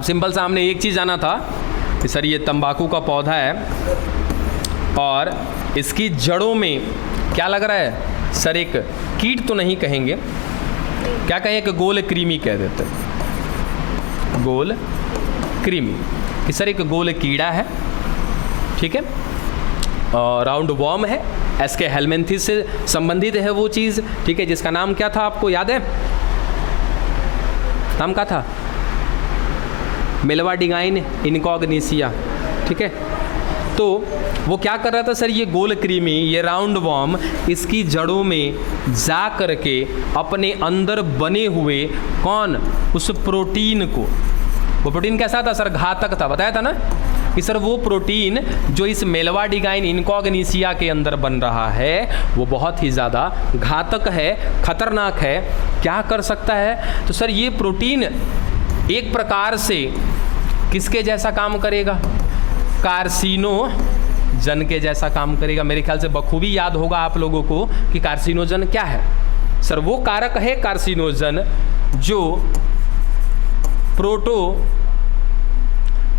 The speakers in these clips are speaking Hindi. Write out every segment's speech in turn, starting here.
अब सिंपल सा हमने एक चीज़ जाना था कि सर ये तंबाकू का पौधा है और इसकी जड़ों में क्या लग रहा है सर, एक कीट तो नहीं कहेंगे, क्या कहें, कि गोल कृमि कह देते हैं, गोल कृमि, कि सर एक गोल कीड़ा है, ठीक है, राउंड वॉर्म है, एस्के हेलमिंथिस से संबंधित है वो चीज़, ठीक है, जिसका नाम क्या था आपको याद है, नाम क्या था, मेलवाडिगाइन इनकॉग्निसिया, ठीक है। तो वो क्या कर रहा था सर, ये गोल कृमि, ये राउंड वॉर्म इसकी जड़ों में जा करके अपने अंदर बने हुए कौन, उस प्रोटीन को, वो प्रोटीन कैसा था सर, घातक था, बताया था ना कि सर वो प्रोटीन जो इस मेलवाडिगाइन इनकॉग्निसिया के अंदर बन रहा है वो बहुत ही ज़्यादा घातक है, खतरनाक है। क्या कर सकता है, तो सर ये प्रोटीन एक प्रकार से किसके जैसा काम करेगा, कार्सिनोजन के जैसा काम करेगा। मेरे ख्याल से बखूबी याद होगा आप लोगों को कि कार्सिनोजन क्या है सर, वो कारक है कार्सिनोजन जो प्रोटो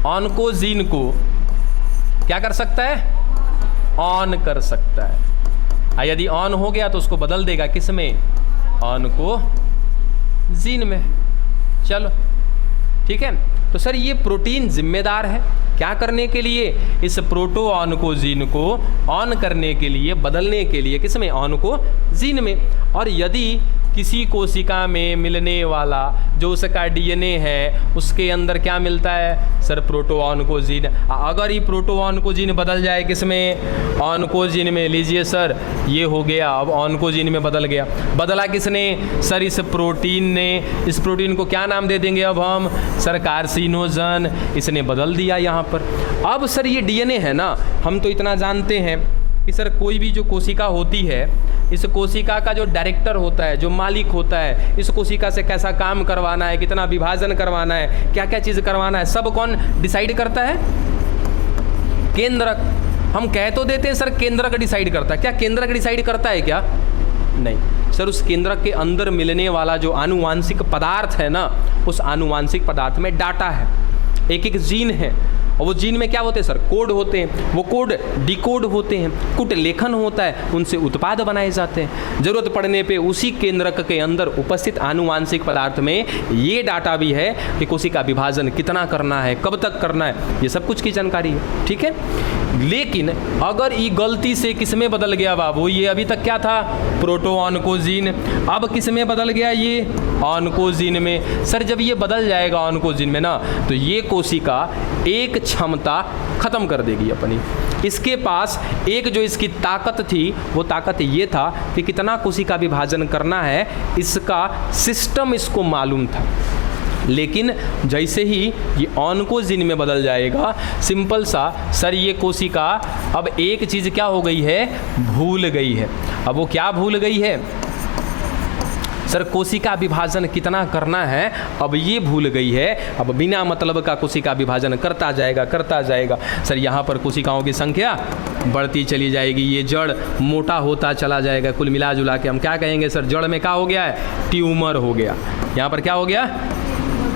ऑन्कोजीन को क्या कर सकता है, ऑन कर सकता है। यदि ऑन हो गया तो उसको बदल देगा किस में, ऑन्कोजीन में। चलो ठीक है, तो सर ये प्रोटीन जिम्मेदार है क्या करने के लिए, इस प्रोटो ऑन्कोजीन को ऑन करने के लिए, बदलने के लिए, किस में, ऑन्कोजीन में। और यदि किसी कोशिका में मिलने वाला जो उसका डीएनए है उसके अंदर क्या मिलता है सर, प्रोटो ऑन्कोजीन, अगर ये प्रोटो ऑन्कोजीन बदल जाए किस में, ऑन्कोजीन में, लीजिए सर ये हो गया, अब ऑन्कोजीन में बदल गया, बदला किसने सर, इस प्रोटीन ने। इस प्रोटीन को क्या नाम दे देंगे अब हम सर, कार्सिनोजन, इसने बदल दिया यहाँ पर। अब सर ये डीएनए है ना, हम तो इतना जानते हैं कि सर कोई भी जो कोशिका होती है, इस कोशिका का जो डायरेक्टर होता है, जो मालिक होता है, इस कोशिका से कैसा काम करवाना है, कितना विभाजन करवाना है, क्या क्या चीज़ करवाना है, सब कौन डिसाइड करता है, केंद्रक। हम कह तो देते हैं सर केंद्रक डिसाइड करता है, क्या केंद्रक डिसाइड करता है क्या, नहीं सर, उस केंद्रक के अंदर मिलने वाला जो आनुवांशिक पदार्थ है ना, उस आनुवांशिक पदार्थ में डाटा है, एक एक जीन है, और वो जीन में क्या होते हैं सर, कोड होते हैं, वो कोड डिकोड होते हैं, कुट लेखन होता है, उनसे उत्पाद बनाए जाते हैं। जरूरत पड़ने पे उसी केंद्रक के अंदर उपस्थित आनुवांशिक पदार्थ में ये डाटा भी है कि कोशिका विभाजन कितना करना है, कब तक करना है, ये सब कुछ की जानकारी है, ठीक है। लेकिन अगर ये गलती से किस में बदल गया बाबू, ये अभी तक क्या था, प्रोटो ऑन्कोजीन, अब किस में बदल गया, ये ऑन्कोजीन में। सर जब ये बदल जाएगा ऑन्कोजीन में ना, तो ये कोशिका एक क्षमता खत्म कर देगी अपनी। इसके पास एक जो इसकी ताकत थी, वो ताकत ये था कि कितना कोशिका विभाजन करना है, इसका सिस्टम इसको मालूम था। लेकिन जैसे ही ये ऑन्कोजीन में बदल जाएगा, सिंपल सा सर ये कोशिका अब एक चीज़ क्या हो गई है, भूल गई है। अब वो क्या भूल गई है सर, कोशिका विभाजन कितना करना है, अब ये भूल गई है। अब बिना मतलब का कोशिका विभाजन करता जाएगा सर, यहाँ पर कोशिकाओं की संख्या बढ़ती चली जाएगी, ये जड़ मोटा होता चला जाएगा। कुल मिला जुला के हम क्या कहेंगे सर, जड़ में क्या हो गया है, ट्यूमर हो गया। यहाँ पर क्या हो गया,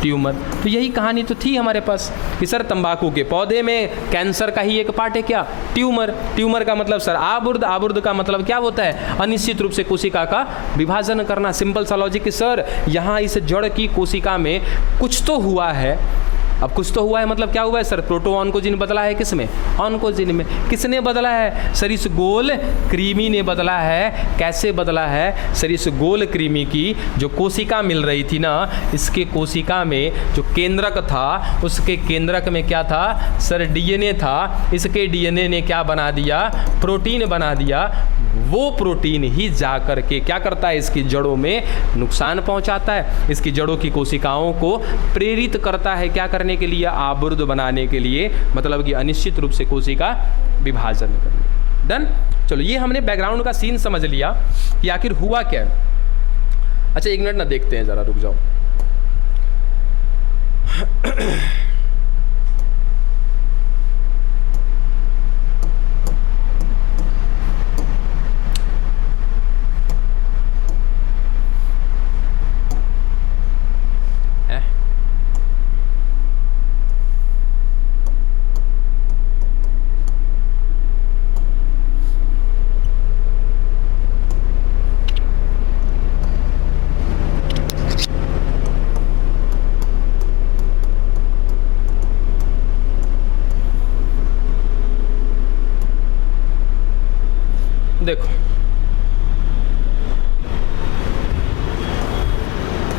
ट्यूमर। तो यही कहानी तो थी हमारे पास कि सर तंबाकू के पौधे में कैंसर का ही एक पार्ट है क्या, ट्यूमर। ट्यूमर का मतलब सर आबुर्द, आबुर्द का मतलब क्या होता है, अनिश्चित रूप से कोशिका का विभाजन करना। सिंपल सा लॉजिक कि सर यहाँ इस जड़ की कोशिका में कुछ तो हुआ है। अब कुछ तो हुआ है मतलब क्या हुआ है सर, प्रोटो ऑन्कोजीन बदला है किस में, ऑन्कोजीन में। किसने बदला है सर, इस गोल कृमि ने बदला है। कैसे बदला है सर, इस गोल कृमि की जो कोशिका मिल रही थी ना, इसके कोशिका में जो केंद्रक था, उसके केंद्रक में क्या था सर, डीएनए था। इसके डीएनए ने क्या बना दिया, प्रोटीन बना दिया। वो प्रोटीन ही जा कर के क्या करता है, इसकी जड़ों में नुकसान पहुंचाता है, इसकी जड़ों की कोशिकाओं को प्रेरित करता है क्या करने के लिए, आबुर्द बनाने के लिए, मतलब कि अनिश्चित रूप से कोशिका विभाजन करने। डन। चलो ये हमने बैकग्राउंड का सीन समझ लिया कि आखिर हुआ क्या है। अच्छा एक मिनट ना देखते हैं, जरा रुक जाओ।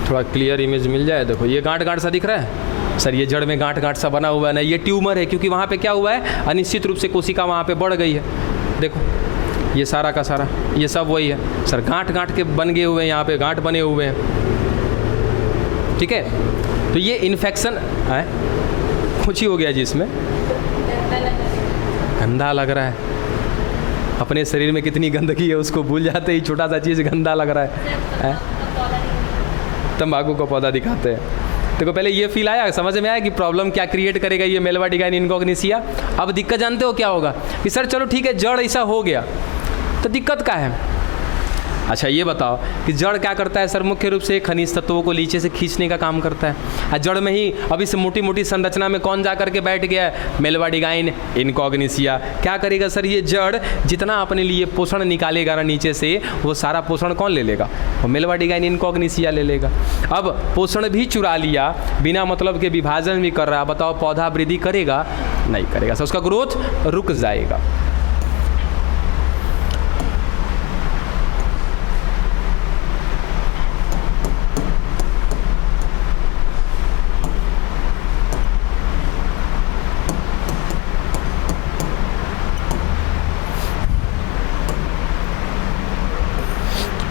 थोड़ा क्लियर इमेज मिल जाए। देखो ये गांठ गांठ सा दिख रहा है सर, ये जड़ में गांठ गांठ सा बना हुआ है ना, ये ट्यूमर है, क्योंकि वहाँ पे क्या हुआ है, अनिश्चित रूप से कोशिका वहाँ पे बढ़ गई है। देखो ये सारा का सारा ये सब वही है सर, गांठ गांठ के बन गए हुए हैं, यहाँ पे गांठ बने हुए हैं। ठीक है, तो ये इन्फेक्शन है, कुछ ही हो गया जी इसमें, गंदा लग रहा है। अपने शरीर में कितनी गंदगी है उसको भूल जाते ही, छोटा सा चीज़ गंदा लग रहा है। तंबाकू का पौधा दिखाते हैं। देखो पहले ये फील आया, समझ में आया कि प्रॉब्लम क्या क्रिएट करेगा ये मेलवाडिगाइन इनकॉग्निसिया। अब दिक्कत जानते हो क्या होगा कि सर चलो ठीक है जड़ ऐसा हो गया, तो दिक्कत क्या है? अच्छा ये बताओ कि जड़ क्या करता है सर? मुख्य रूप से खनिज तत्वों को नीचे से खींचने का काम करता है। जड़ में ही अब इस मोटी मोटी संरचना में कौन जा करके बैठ गया है? मेलवाडिगाइन इनकॉग्निसिया। क्या करेगा सर? ये जड़ जितना अपने लिए पोषण निकालेगा ना नीचे से, वो सारा पोषण कौन ले लेगा? वो मेलवाडिगाइन इनकॉग्निसिया ले लेगा। अब पोषण भी चुरा लिया, बिना मतलब के विभाजन भी कर रहा, बताओ पौधा वृद्धि करेगा? नहीं करेगा सर, उसका ग्रोथ रुक जाएगा।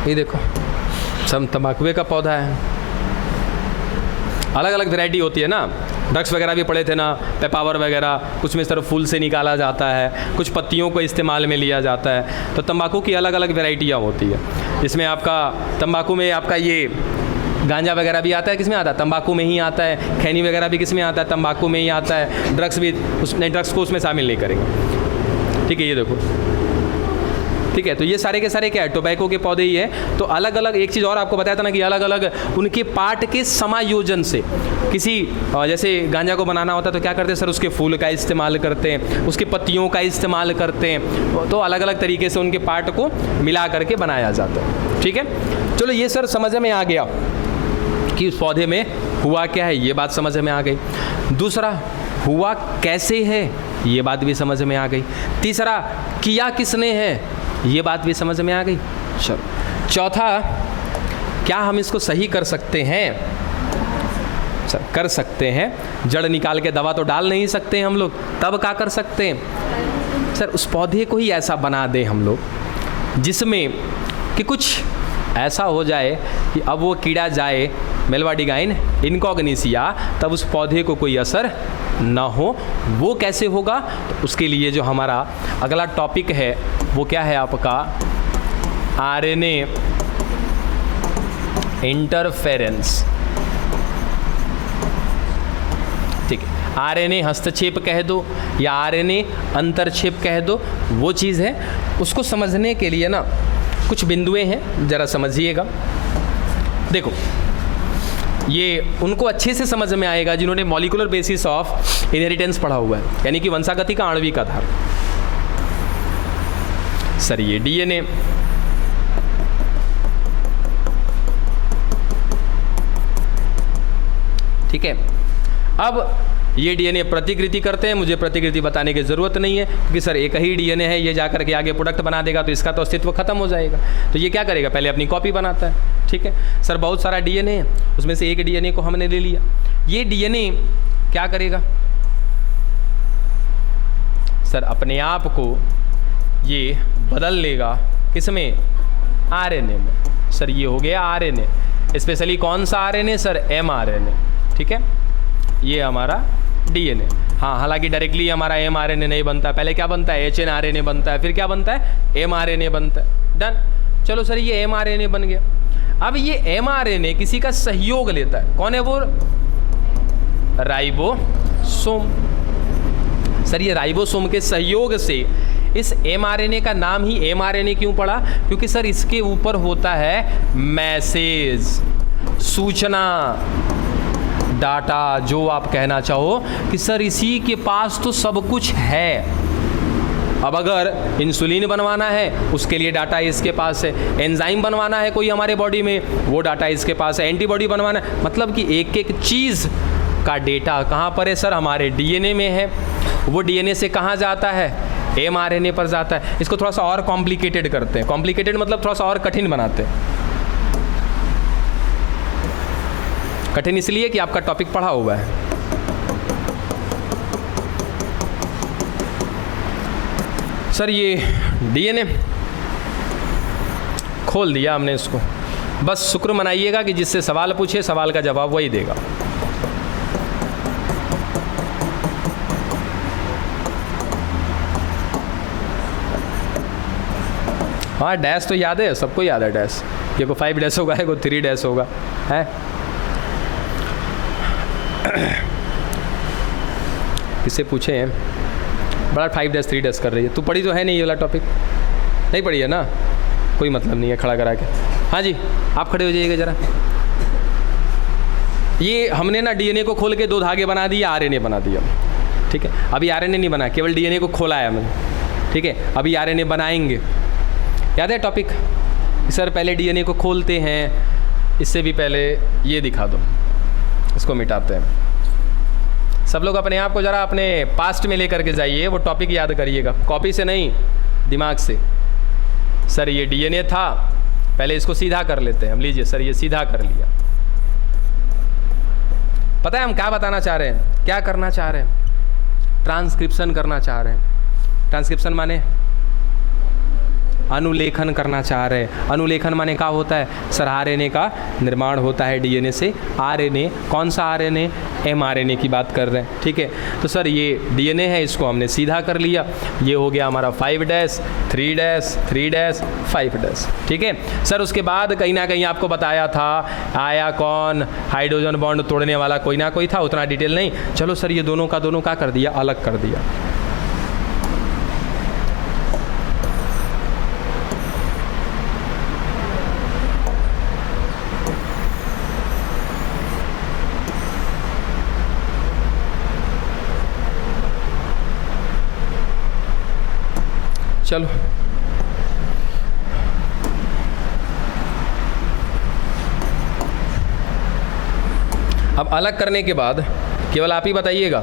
ये देखो सब तंबाकुए का पौधा है, अलग अलग वैरायटी होती है ना। ड्रग्स वगैरह भी पड़े थे ना, पेपावर वगैरह, कुछ में सिर्फ फूल से निकाला जाता है, कुछ पत्तियों को इस्तेमाल में लिया जाता है। तो तंबाकू की अलग अलग वैरायटियाँ होती है। इसमें आपका तंबाकू में आपका ये गांजा वगैरह भी आता है, किस में आता है? तंबाकू में ही आता है। खैनी वगैरह भी किस में आता है? तंबाकू में ही आता है। ड्रग्स भी उसने ड्रग्स को उसमें शामिल नहीं करेंगे। ठीक है, ये देखो, ठीक है। तो ये सारे के सारे क्या है? टोबैको के पौधे ही है। तो अलग अलग एक चीज़ और आपको बताया था ना कि अलग अलग उनके पार्ट के समायोजन से, किसी जैसे गांजा को बनाना होता है तो क्या करते हैं सर? उसके फूल का इस्तेमाल करते हैं, उसके पत्तियों का इस्तेमाल करते हैं। तो अलग अलग तरीके से उनके पार्ट को मिला करके बनाया जाता है। ठीक है, चलो ये सर समझ में आ गया कि उस पौधे में हुआ क्या है, ये बात समझ में आ गई। दूसरा, हुआ कैसे है, ये बात भी समझ में आ गई। तीसरा, किया किसने है, ये बात भी समझ में आ गई। चलो चौथा, क्या हम इसको सही कर सकते हैं? सर कर सकते हैं। जड़ निकाल के दवा तो डाल नहीं सकते हम लोग, तब क्या कर सकते हैं सर? उस पौधे को ही ऐसा बना दें हम लोग जिसमें कि कुछ ऐसा हो जाए कि अब वो कीड़ा जाए मेलवाडिगाइन इनकॉग्निसिया, तब उस पौधे को कोई असर ना हो। वो कैसे होगा? तो उसके लिए जो हमारा अगला टॉपिक है वो क्या है आपका? RNA interference. ठीक है, आरएनए हस्तक्षेप कह दो या आरएनए अंतरक्षेप कह दो, वो चीज़ है। उसको समझने के लिए ना कुछ बिंदुएं हैं, ज़रा समझिएगा। देखो ये उनको अच्छे से समझ में आएगा जिन्होंने मॉलिक्यूलर बेसिस ऑफ इनहेरिटेंस पढ़ा हुआ है, यानी कि वंशागति का आणविक आधार। सर ये डीएनए, ठीक है। अब ये डीएनए प्रतिकृति करते हैं, मुझे प्रतिकृति बताने की ज़रूरत नहीं है क्योंकि सर एक ही डीएनए है, ये जाकर के आगे प्रोडक्ट बना देगा तो इसका तो अस्तित्व खत्म हो जाएगा। तो ये क्या करेगा? पहले अपनी कॉपी बनाता है। ठीक है सर, बहुत सारा डीएनए है, उसमें से एक डीएनए को हमने ले लिया। ये डीएनए क्या करेगा सर? अपने आप को ये बदल लेगा, किसमें? आरएनए में। सर ये हो गया आरएनए। स्पेशली कौन सा आरएनए सर? एमआरएनए। ठीक है, ये हमारा डीएनए। हाँ, हालांकि डायरेक्टली हमारा एमआरएनए नहीं बनता, पहले क्या बनता है? एचएनआरएनए बनता है, फिर क्या बनता है? एमआरएनए बनता है। डन। चलो सर ये एमआरएनए बन गया। अब ये एमआरएनए किसी का सहयोग लेता है, कौन है वो? राइबोसोम। सर ये राइबोसोम के सहयोग से इस एमआरएनए का नाम ही एमआरएनए क्यों पड़ा? क्योंकि सर इसके ऊपर होता है मैसेज, सूचना, डाटा, जो आप कहना चाहो कि सर इसी के पास तो सब कुछ है। अब अगर इंसुलिन बनवाना है उसके लिए डाटा इसके पास है, एंजाइम बनवाना है कोई हमारे बॉडी में वो डाटा इसके पास है, एंटीबॉडी बनवाना है, मतलब कि एक एक चीज़ का डेटा कहाँ पर है सर? हमारे डीएनए में है। वो डीएनए से कहाँ जाता है? एमआरएनए पर जाता है। इसको थोड़ा सा और कॉम्प्लिकेटेड करते हैं, कॉम्प्लिकेटेड मतलब थोड़ा सा और कठिन बनाते हैं। कठिन इसलिए कि आपका टॉपिक पढ़ा हुआ है। सर ये डीएनए खोल दिया हमने इसको, बस शुक्र मनाइएगा कि जिससे सवाल पूछे सवाल का जवाब वही देगा। हाँ डैश तो याद है, सबको याद है डैश। ये को 5 डैश होगा, ये को 3 डैश होगा, है। किससे पूछे हैं बड़ा 5 डैश 3 डैश कर रही है, तू पढ़ी तो है नहीं ये वाला टॉपिक? नहीं पढ़ी है ना, कोई मतलब नहीं है खड़ा करा के। हाँ जी आप खड़े हो जाइएगा ज़रा। ये हमने ना डीएनए को खोल के 2 धागे बना दिए, आरएनए बना दिया, ठीक है। अभी आरएनए नहीं बना, केवल डीएनए को खोला है हमने, ठीक है। अभी आरएनए बनाएंगे, याद है टॉपिक? सर पहले डीएनए को खोलते हैं, इससे भी पहले ये दिखा दो, इसको मिटाते हैं। सब लोग अपने आप को ज़रा अपने पास्ट में लेकर के जाइए, वो टॉपिक याद करिएगा, कॉपी से नहीं दिमाग से। सर ये डीएनए था, पहले इसको सीधा कर लेते हैं हम। लीजिए सर ये सीधा कर लिया। पता है हम क्या बताना चाह रहे हैं, क्या करना चाह रहे हैं? ट्रांसक्रिप्शन करना चाह रहे हैं। ट्रांसक्रिप्शन माने अनुलेखन करना चाह रहे हैं। अनुलेखन माने क्या होता है? सर आरएनए का निर्माण होता है डीएनए से। आरएनए कौन सा आरएनए? एमआरएनए की बात कर रहे हैं, ठीक है। तो सर ये डीएनए है, इसको हमने सीधा कर लिया, ये हो गया हमारा 5 डैश 3 डैश 3 डैश 5 डैश, ठीक है। सर उसके बाद कहीं ना कहीं आपको बताया था आया कौन, हाइड्रोजन बॉन्ड तोड़ने वाला कोई ना कोई था, उतना डिटेल नहीं। चलो सर ये दोनों का दोनों क्या कर दिया, अलग कर दिया। चलो अब अलग करने के बाद केवल आप ही बताइएगा,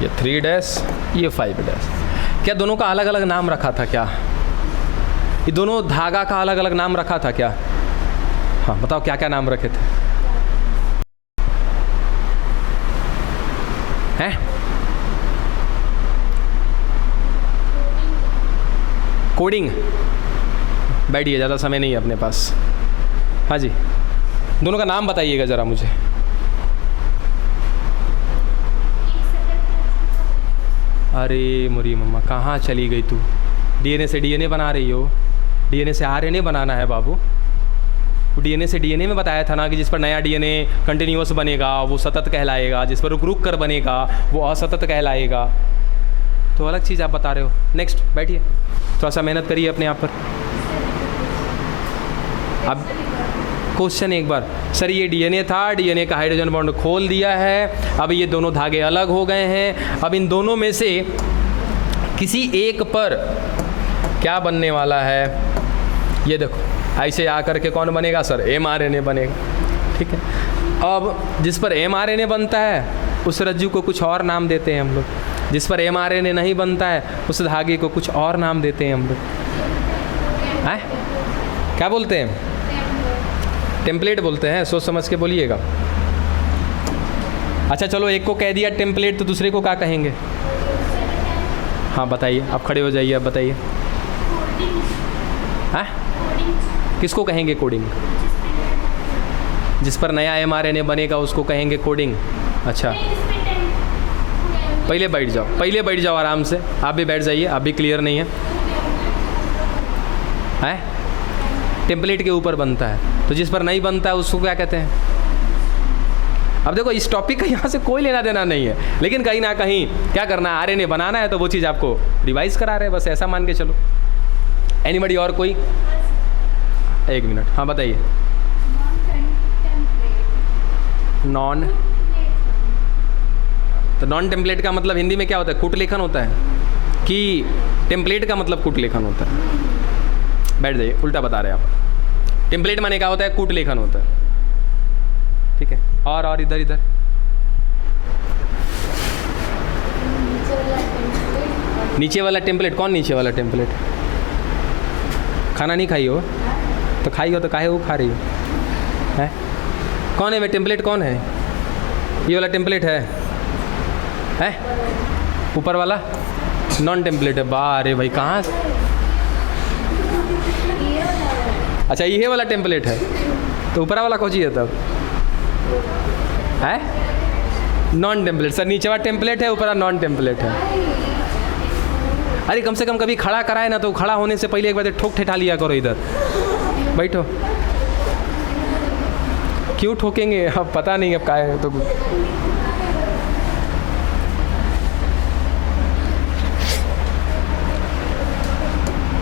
ये 3 डैश ये 5 डैश, क्या दोनों का अलग अलग नाम रखा था क्या? ये दोनों धागा का अलग अलग नाम रखा था क्या? हाँ बताओ क्या क्या नाम रखे थे? हैं? कोडिंग, बैठिए ज़्यादा समय नहीं है अपने पास। हाँ जी दोनों का नाम बताइएगा ज़रा मुझे। अरे मुरी मम्मा कहाँ चली गई तू? डीएनए से डीएनए बना रही हो, डीएनए से आरएनए बनाना है बाबू। डीएनए से डीएनए में बताया था ना कि जिस पर नया डीएनए कंटिन्यूअस बनेगा वो सतत कहलाएगा, जिस पर रुक रुक कर बनेगा वो असतत कहलाएगा। तो अलग चीज़ आप बता रहे हो। नेक्स्ट बैठिए, थोड़ा सा मेहनत करिए अपने आप पर। अब क्वेश्चन एक बार, सर ये डीएनए था, डीएनए का हाइड्रोजन बॉन्ड खोल दिया है, अब ये दोनों धागे अलग हो गए हैं। अब इन दोनों में से किसी एक पर क्या बनने वाला है? ये देखो ऐसे आकर के कौन बनेगा सर? एमआरएनए बनेगा, ठीक है। अब जिस पर एमआरएनए बनता है उस रज्जु को कुछ और नाम देते हैं हम लोग, जिस पर एमआरएनए नहीं बनता है उस धागे को कुछ और नाम देते हैं हम लोग। हैं? क्या बोलते हैं? टेम्पलेट बोलते हैं। सोच समझ के बोलिएगा। अच्छा चलो एक को कह दिया टेम्पलेट, तो दूसरे को क्या कहेंगे? हाँ बताइए, आप खड़े हो जाइए, आप बताइए। हाँ किसको कहेंगे कोडिंग? जिस पर नया एमआरएनए बनेगा उसको कहेंगे कोडिंग। अच्छा पहले बैठ जाओ, पहले बैठ जाओ आराम से। आप भी बैठ जाइए, आप भी क्लियर नहीं है। हैं? टेम्पलेट के ऊपर बनता है, तो जिस पर नहीं बनता है उसको क्या कहते हैं? अब देखो इस टॉपिक का यहाँ से कोई लेना देना नहीं है, लेकिन कहीं ना कहीं क्या करना है, आरएनए बनाना है, तो वो चीज़ आपको रिवाइज करा रहे हैं, बस ऐसा मान के चलो। एनीबडी और कोई? एक मिनट, हाँ बताइए। नॉन, तो नॉन टेम्पलेट का मतलब हिंदी में क्या होता है? कूट लेखन होता है कि टेम्पलेट का मतलब कूट लेखन होता है? बैठ जाइए, उल्टा बता रहे हैं आप। टेम्पलेट माने क्या होता है? कूट लेखन होता है, ठीक है। और इधर इधर नीचे वाला टेम्पलेट कौन? नीचे वाला टेम्पलेट खाना नहीं खाई हो तो खाई हो तो काहे वो खा रही हो? है कौन है? टेम्पलेट कौन है? ये वाला टेम्पलेट है ऊपर वाला नॉन टेम्पलेट है। बारे भाई कहाँ? अच्छा ये वाला टेम्पलेट है, तो ऊपर वाला कौन सी है तब? है नॉन टेम्पलेट। सर नीचे वाला टेम्पलेट है, ऊपर नॉन टेम्पलेट है। अरे कम से कम कभी खड़ा कराए ना, तो खड़ा होने से पहले एक बार ठोक ठेठा लिया करो। इधर बैठो। क्यों ठोकेंगे? अब पता नहीं अब क्या है तो।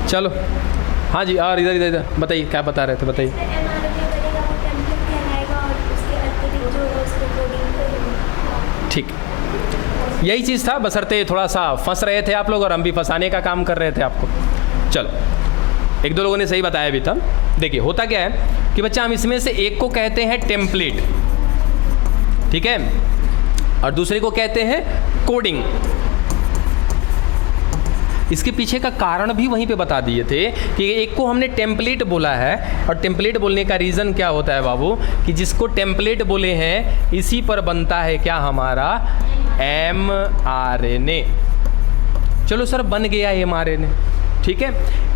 चलो हाँ जी, और इधर इधर इधर बताइए, क्या बता रहे थे, बताइए। ठीक, यही चीज़ था, बशर्ते थोड़ा सा फंस रहे थे आप लोग और हम भी फंसाने का काम कर रहे थे आपको। चलो, एक दो लोगों ने सही बताया भी था। देखिए होता क्या है कि बच्चा हम इसमें से एक को कहते हैं टेम्पलेट, ठीक है, और दूसरे को कहते हैं कोडिंग। इसके पीछे का कारण भी वहीं पे बता दिए थे कि एक को हमने टेम्पलेट बोला है, और टेम्पलेट बोलने का रीज़न क्या होता है बाबू, कि जिसको टेम्पलेट बोले हैं इसी पर बनता है क्या हमारा mRNA। चलो सर बन गया mRNA, ठीक है।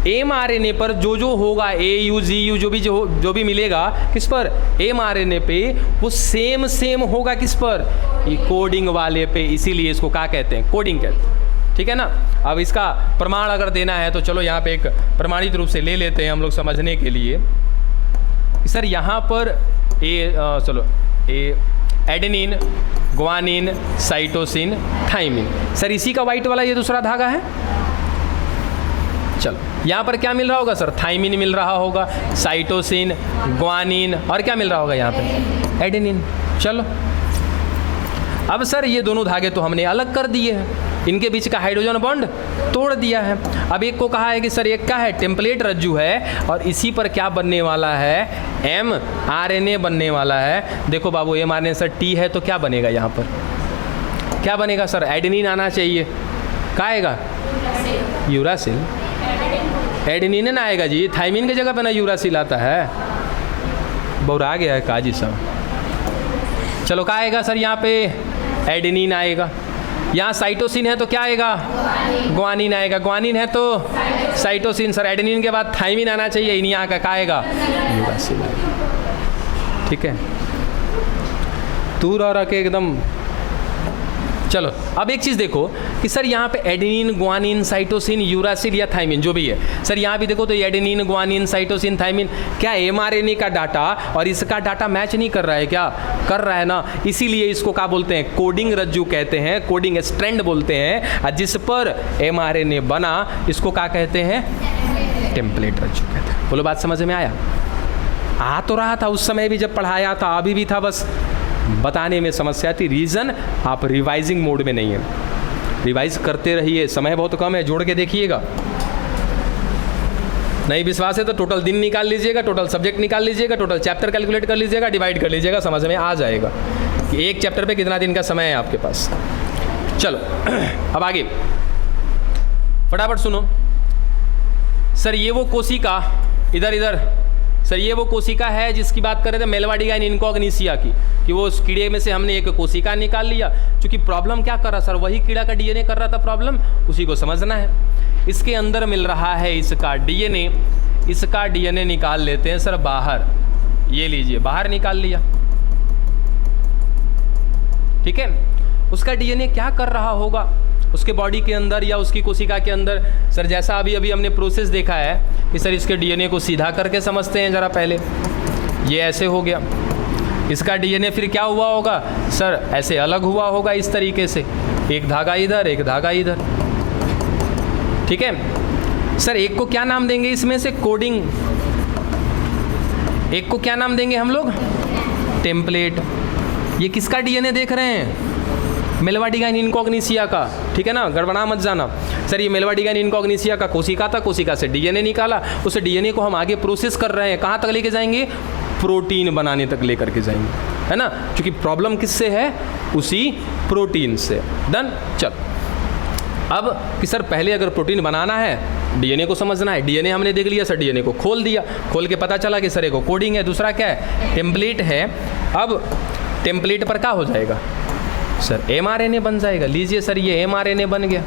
mRNA पर जो होगा AU GU जो भी मिलेगा किस पर? mRNA पे, वो सेम होगा किस पर? ये कोडिंग वाले पे, इसीलिए इसको क्या कहते हैं? कोडिंग कहते हैं, ठीक है ना। अब इसका प्रमाण अगर देना है तो चलो यहाँ पे एक प्रमाणित रूप से ले लेते हैं हम लोग समझने के लिए। सर यहाँ पर adenine, guanine, cytosine, thymine. Sir इसी का वाइट वाला ये दूसरा धागा है। चलो यहाँ पर क्या मिल रहा होगा सर? थाइमिन मिल रहा होगा, साइटोसिन, ग्वानिन, और क्या मिल रहा होगा यहाँ पे? एडेनिन। चलो अब सर ये दोनों धागे तो हमने अलग कर दिए हैं, इनके बीच का हाइड्रोजन बॉन्ड तोड़ दिया है। अब एक को कहा है कि सर एक का है टेम्पलेट रज्जु है, और इसी पर क्या बनने वाला है? mRNA बनने वाला है। देखो बाबू mRNA सर T है तो क्या बनेगा यहाँ पर? क्या बनेगा सर? एडेनिन आना चाहिए। क्या आएगा? यूरासिल। एडेनिन ना आएगा जी, थाइमिन की जगह पे ना यूरासिल आता है। बहुरा गया है काजी साहब। चलो क्या आएगा सर यहाँ पे? एडेनिन आएगा। यहाँ साइटोसिन है तो क्या आएगा? ग्वानिन आएगा। ग्वानिन है तो साइटोसिन। सर एडेनिन के बाद थाइमिन आना चाहिए, इन्हीं यहाँ का क्या आएगा? यूरासिल आएगा, ठीक है। तूर और के एकदम। चलो अब एक चीज़ देखो कि सर यहाँ पे एडेनिन, ग्वानिन, साइटोसिन, यूरासिल या थाइमिन जो भी है, सर यहाँ भी देखो तो एडेनिन, ग्वानिन, साइटोसिन, थाइमिन, क्या mRNA का डाटा और इसका डाटा मैच नहीं कर रहा है? क्या कर रहा है ना। इसीलिए इसको क्या बोलते हैं? कोडिंग रज्जु कहते हैं, कोडिंग स्ट्रैंड बोलते हैं। जिस पर mRNA बना इसको क्या कहते हैं? टेम्पलेट रज्जु कहते हैं। बोलो बात समझ में आया? आ तो रहा था उस समय भी जब पढ़ाया था, अभी भी था, बस बताने में समस्या थी। रीज़न आप रिवाइजिंग मोड में नहीं है। रिवाइज करते रहिए, समय बहुत कम है, जोड़ के देखिएगा। नहीं विश्वास है तो टोटल दिन निकाल लीजिएगा, टोटल सब्जेक्ट निकाल लीजिएगा, टोटल चैप्टर कैलकुलेट कर लीजिएगा, डिवाइड कर लीजिएगा, समझ में आ जाएगा कि एक चैप्टर पे कितना दिन का समय है आपके पास। चलो अब आगे फटाफट सुनो। सर ये वो कोशिका, इधर सर ये वो कोशिका है जिसकी बात कर रहे थे, मेलवाडिगाइन इनकॉग्निसिया की, कि वो उस कीड़े में से हमने एक कोशिका निकाल लिया। क्योंकि प्रॉब्लम क्या कर रहा सर? वही कीड़ा का डीएनए कर रहा था प्रॉब्लम, उसी को समझना है। इसके अंदर मिल रहा है इसका डीएनए, इसका डीएनए निकाल लेते हैं सर बाहर। ये लीजिए बाहर निकाल लिया, ठीक है। उसका डीएनए क्या कर रहा होगा उसके बॉडी के अंदर या उसकी कोशिका के अंदर? सर जैसा अभी हमने प्रोसेस देखा है कि सर इसके डीएनए को सीधा करके समझते हैं जरा। पहले ये ऐसे हो गया, इसका डीएनए फिर क्या हुआ होगा सर? ऐसे अलग हुआ होगा इस तरीके से, एक धागा इधर, एक धागा इधर, ठीक है। सर एक को क्या नाम देंगे इसमें से? कोडिंग। एक को क्या नाम देंगे हम लोग? टेम्पलेट। ये किसका डीएनए देख रहे हैं? मेलवाडिगाइन इनकॉग्निसिया का, ठीक है ना, गड़बड़ा मत जाना। सर ये मेलवाडिगाइन इनकॉग्निसिया का कोशिका था, कोशिका से डीएनए निकाला, उस डीएनए को हम आगे प्रोसेस कर रहे हैं। कहाँ तक लेके जाएंगे? प्रोटीन बनाने तक लेकर के जाएंगे, है ना, क्योंकि प्रॉब्लम किससे है? उसी प्रोटीन से। डन। चल अब कि सर पहले अगर प्रोटीन बनाना है डीएनए को समझना है। डीएनए हमने देख लिया सर, डीएनए को खोल दिया, खोल के पता चला कि सर एक कोडिंग है, दूसरा क्या है? टेम्पलेट है। अब टेम्पलेट पर क्या हो जाएगा सर, mRNA बन जाएगा। लीजिए सर ये mRNA बन गया,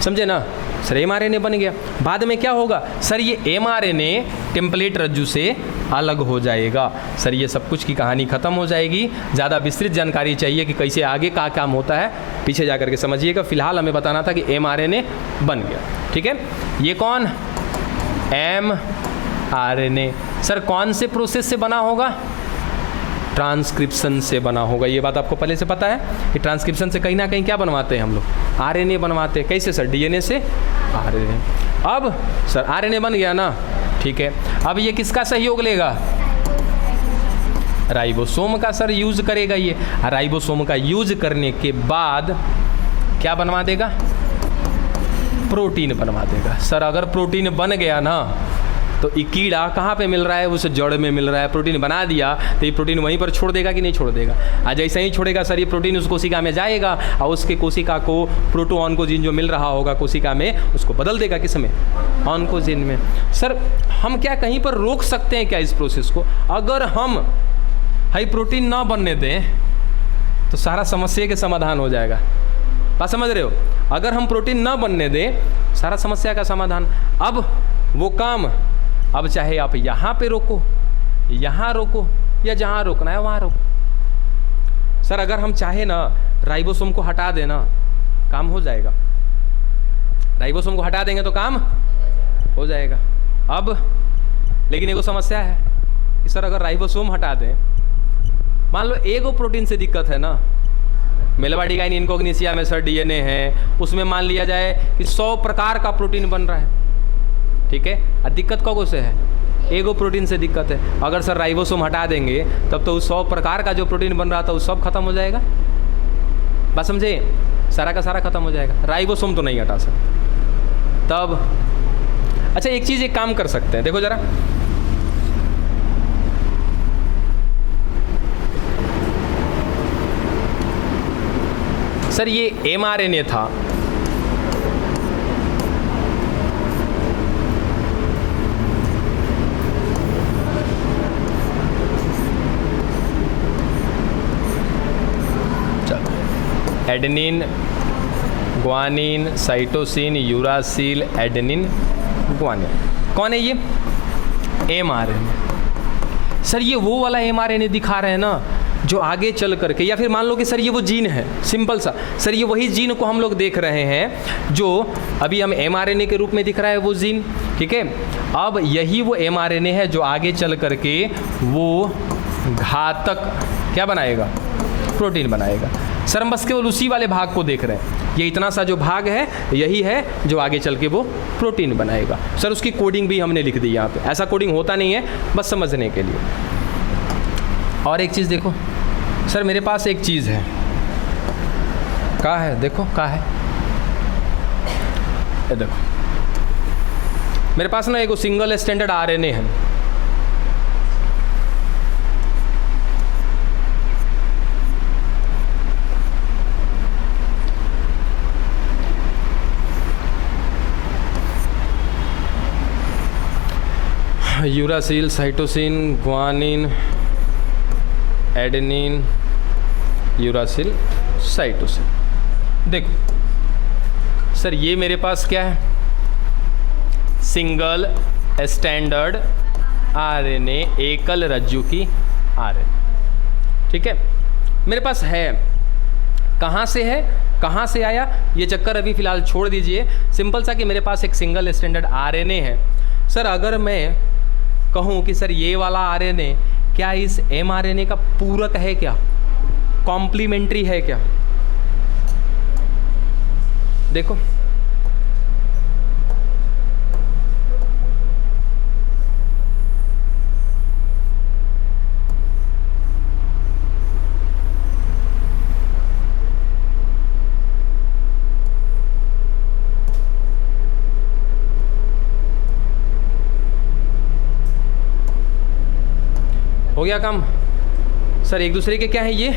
समझे ना सर, mRNA बन गया। बाद में क्या होगा सर, ये mRNA टेम्पलेट रज्जु से अलग हो जाएगा। सर ये सब कुछ की कहानी खत्म हो जाएगी। ज़्यादा विस्तृत जानकारी चाहिए कि कैसे आगे का काम होता है, पीछे जा करके समझिएगा। फिलहाल हमें बताना था कि mRNA बन गया, ठीक है। ये कौन, mRNA सर कौन से प्रोसेस से बना होगा, ट्रांसक्रिप्शन से बना होगा। ये बात आपको पहले से पता है कि ट्रांसक्रिप्शन से कहीं ना कहीं क्या बनवाते हैं हम लोग, आरएनए बनवाते हैं। कैसे सर, डीएनए से आरएनए। अब सर आरएनए बन गया ना, ठीक है। अब ये किसका सहयोग लेगा, राइबोसोम का सर यूज करेगा। ये राइबोसोम का यूज करने के बाद क्या बनवा देगा, प्रोटीन बनवा देगा। सर अगर प्रोटीन बन गया ना तो ये कीड़ा कहाँ पे मिल रहा है, उस जड़ में मिल रहा है। प्रोटीन बना दिया तो ये प्रोटीन वहीं पर छोड़ देगा कि नहीं छोड़ देगा। आज ऐसा ही छोड़ेगा सर, ये प्रोटीन उस कोशिका में जाएगा और उसके कोशिका को प्रोटोऑन्कोजीन जो मिल रहा होगा कोशिका में, उसको बदल देगा किस में, ऑन्कोजीन में। सर हम क्या कहीं पर रोक सकते हैं क्या इस प्रोसेस को? अगर हम हाई प्रोटीन ना बनने दें तो सारा समस्या के समाधान हो जाएगा। बात समझ रहे हो? अगर हम प्रोटीन ना बनने दें सारा समस्या का समाधान। अब वो काम, अब चाहे आप यहाँ पे रोको, यहाँ रोको, या जहाँ रोकना है वहाँ रोको। सर अगर हम चाहे ना राइबोसोम को हटा देना, काम हो जाएगा। राइबोसोम को हटा देंगे तो काम हो जाएगा। अब लेकिन एगो समस्या है कि सर अगर राइबोसोम हटा दें, मान लो एगो प्रोटीन से दिक्कत है ना, मेलवाडिगाइन इनकोग्निसिया में सर डीएनए है, उसमें मान लिया जाए कि 100 प्रकार का प्रोटीन बन रहा है, ठीक है। और दिक्कत कौन से है, एगो प्रोटीन से दिक्कत है। अगर सर राइबोसोम हटा देंगे तब तो उस 100 प्रकार का जो प्रोटीन बन रहा था वो सब खत्म हो जाएगा। बात समझे, सारा का सारा खत्म हो जाएगा। राइबोसोम तो नहीं हटा सकते। तब अच्छा एक चीज़, एक काम कर सकते हैं, देखो जरा, सर ये mRNA था, adenine, guanine, cytosine, uracil, adenine, guanine. कौन है ये, mRNA। सर ये वो वाला mRNA दिखा रहे हैं ना जो आगे चल करके, या फिर मान लो कि सर ये वो जीन है, सिंपल सा, सर ये वही जीन को हम लोग देख रहे हैं जो अभी हम mRNA के रूप में दिख रहा है वो जीन, ठीक है। अब यही वो mRNA है जो आगे चल करके वो घातक क्या बनाएगा, प्रोटीन बनाएगा। सर हम बस केवल उसी वाले भाग को देख रहे हैं, ये इतना सा जो भाग है यही है जो आगे चल के वो प्रोटीन बनाएगा। सर उसकी कोडिंग भी हमने लिख दी यहाँ पे, ऐसा कोडिंग होता नहीं है, बस समझने के लिए। और एक चीज़ देखो सर, मेरे पास एक चीज़ है, कहाँ है, देखो कहाँ है, ये देखो मेरे पास ना एक सिंगल स्टैंडर्ड आरएनए है। Uracil, cytosine, guanine, adenine, uracil, cytosine. देखो सर ये मेरे पास क्या है, सिंगल स्टैंडर्ड आरएनए, एकल रज्जु की आरएनए, ठीक है, मेरे पास है। कहाँ से है, कहाँ से आया, ये चक्कर अभी फ़िलहाल छोड़ दीजिए। सिंपल सा कि मेरे पास एक सिंगल स्टैंडर्ड आरएनए है। सर अगर मैं कहूँ कि सर ये वाला आरएनए क्या इस mRNA का पूरक है क्या, कॉम्प्लीमेंट्री है क्या, देखो हो गया काम। सर एक दूसरे के क्या है, ये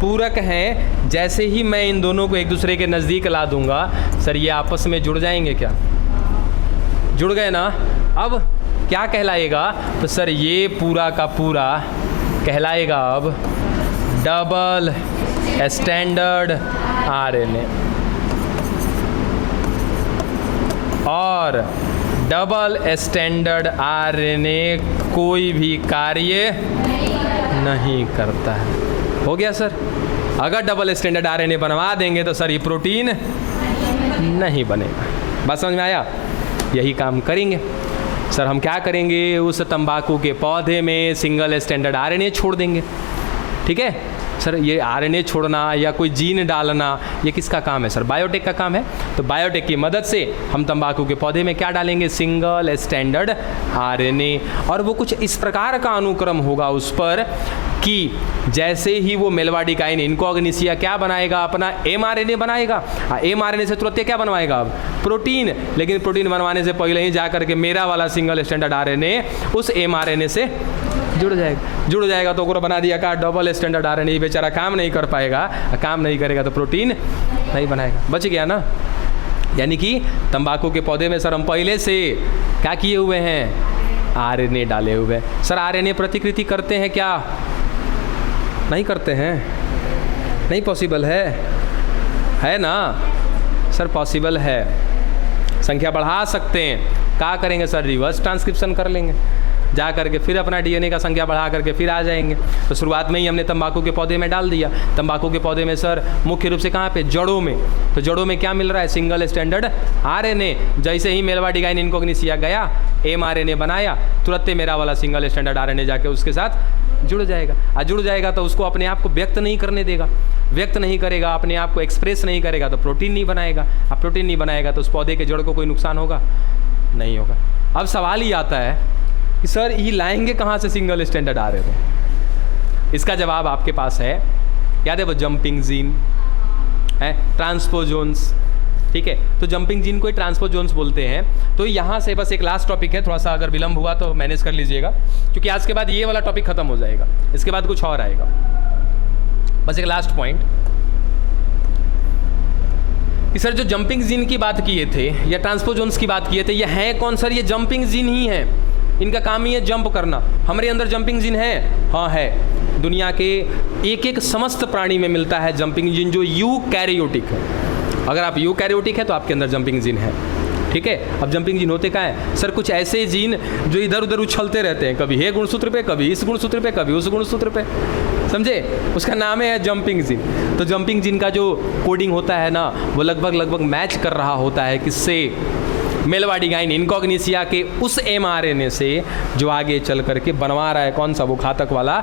पूरक हैं। जैसे ही मैं इन दोनों को एक दूसरे के नज़दीक ला दूंगा सर ये आपस में जुड़ जाएंगे क्या, जुड़ गए ना। अब क्या कहलाएगा, तो सर ये पूरा का पूरा कहलाएगा अब डबल स्टैंडर्ड आरएनए। और डबल स्टैंडर्ड आरएनए कोई भी कार्य नहीं करता है। हो गया सर। अगर डबल स्टैंडर्ड आरएनए बनवा देंगे तो सर ये प्रोटीन नहीं बनेगा। बात समझ में आया? यही काम करेंगे सर। हम क्या करेंगे, उस तंबाकू के पौधे में सिंगल स्टैंडर्ड आरएनए छोड़ देंगे। ठीक है सर। ये आरएनए छोड़ना या कोई जीन डालना ये किसका काम है सर? बायोटेक का काम है। तो बायोटेक की मदद से हम तंबाकू के पौधे में क्या डालेंगे? Single standard RNA. और वो कुछ इस प्रकार का अनुक्रम होगा उस पर कि जैसे ही वो मेलवाडिकाइन इनकॉग्निसिया क्या बनाएगा? अपना एमआरएनए बनाएगा। एमआरएनए से तुरंत क्या बनवाएगा? अब प्रोटीन। लेकिन प्रोटीन बनवाने से पहले ही जा करके मेरा वाला सिंगल स्टैंडर्ड आरएनए उस एमआरएनए से जुड़ जाएगा। तो बना दिया का डबल स्टैंडर्ड आरएनए। बेचारा काम नहीं कर पाएगा। काम नहीं करेगा तो प्रोटीन नहीं बनाएगा। बच गया ना? यानी कि तंबाकू के पौधे में सर हम पहले से क्या किए हुए हैं? आरएनए डाले हुए। सर आरएनए प्रतिकृति करते हैं क्या? नहीं करते हैं। नहीं पॉसिबल है ना सर? पॉसिबल है। संख्या बढ़ा सकते हैं। क्या करेंगे सर? रिवर्स ट्रांसक्रिप्शन कर लेंगे। जा करके फिर अपना डीएनए का संख्या बढ़ा करके फिर आ जाएंगे। तो शुरुआत में ही हमने तंबाकू के पौधे में डाल दिया। तंबाकू के पौधे में सर मुख्य रूप से कहाँ पे? जड़ों में। तो जड़ों में क्या मिल रहा है? Single standard RNA. जैसे ही मेलवाडिकाइन इनकॉग्निसिया गया, एमआरएनए बनाया, तुरंत मेरा वाला सिंगल स्टैंडर्ड आरएनए जाके उसके साथ जुड़ जाएगा। जुड़ जाएगा तो उसको अपने आप को व्यक्त नहीं करने देगा। व्यक्त नहीं करेगा, अपने आप को एक्सप्रेस नहीं करेगा तो प्रोटीन नहीं बनाएगा। अब प्रोटीन नहीं बनाएगा तो उस पौधे के जड़ को कोई नुकसान होगा? नहीं होगा। अब सवाल ही आता है कि सर ये लाएंगे कहाँ से सिंगल स्टैंडर्ड आरएनए? इसका जवाब आपके पास है। याद है वो जंपिंग जीन है, ट्रांसपोजोन्स। ठीक है, तो जंपिंग जीन को ही ट्रांसपोजोन्स बोलते हैं। तो यहाँ से बस एक लास्ट टॉपिक है, थोड़ा सा अगर विलंब हुआ तो मैनेज कर लीजिएगा, क्योंकि आज के बाद ये वाला टॉपिक खत्म हो जाएगा। इसके बाद कुछ और आएगा। बस एक लास्ट पॉइंट कि सर जो जंपिंग जीन की बात किए थे या ट्रांसपोजोन्स की बात किए थे, ये हैं कौन सर? ये जंपिंग जीन ही है। इनका काम ही है जंप करना। हमारे अंदर जंपिंग जीन है? हाँ है। दुनिया के एक समस्त प्राणी में मिलता है जंपिंग जीन जो यूकैरियोटिक है। अगर आप यूकैरियोटिक है तो आपके अंदर जंपिंग जीन है। ठीक है। अब जंपिंग जीन होते क्या है सर? कुछ ऐसे जीन जो इधर उधर उछलते रहते हैं, कभी ये गुणसूत्र पे, कभी इस गुणसूत्र पे, कभी उस गुणसूत्र पे। समझे? उसका नाम है जंपिंग जीन। तो जंपिंग जीन का जो कोडिंग होता है ना, वो लगभग मैच कर रहा होता है किससे? मेलवाडिकाइन इनकॉग्निसिया के उस एमआरएनए से जो आगे चल करके बनवा रहा है कौन सा? वो घातक वाला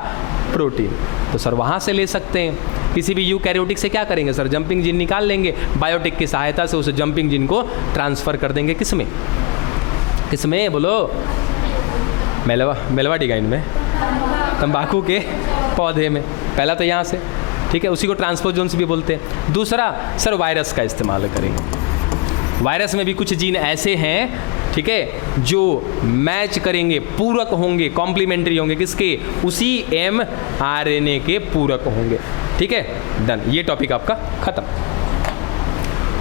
प्रोटीन। तो सर वहाँ से ले सकते हैं। किसी भी यूकैरियोटिक से क्या करेंगे सर? जंपिंग जीन निकाल लेंगे, बायोटिक की सहायता से उस जंपिंग जीन को ट्रांसफ़र कर देंगे। किसमें? किसमें बोलो? मेलवाडिकाइन में, तंबाकू के पौधे में। पहला तो यहाँ से। ठीक है, उसी को ट्रांसपोजोन्स भी बोलते हैं। दूसरा सर वायरस का इस्तेमाल करेंगे। वायरस में भी कुछ जीन ऐसे हैं, ठीक है, जो मैच करेंगे, पूरक होंगे, कॉम्प्लीमेंट्री होंगे। किसके? उसी एमआरएनए के पूरक होंगे। ठीक है, डन। ये टॉपिक आपका खत्म।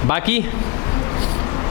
बाकी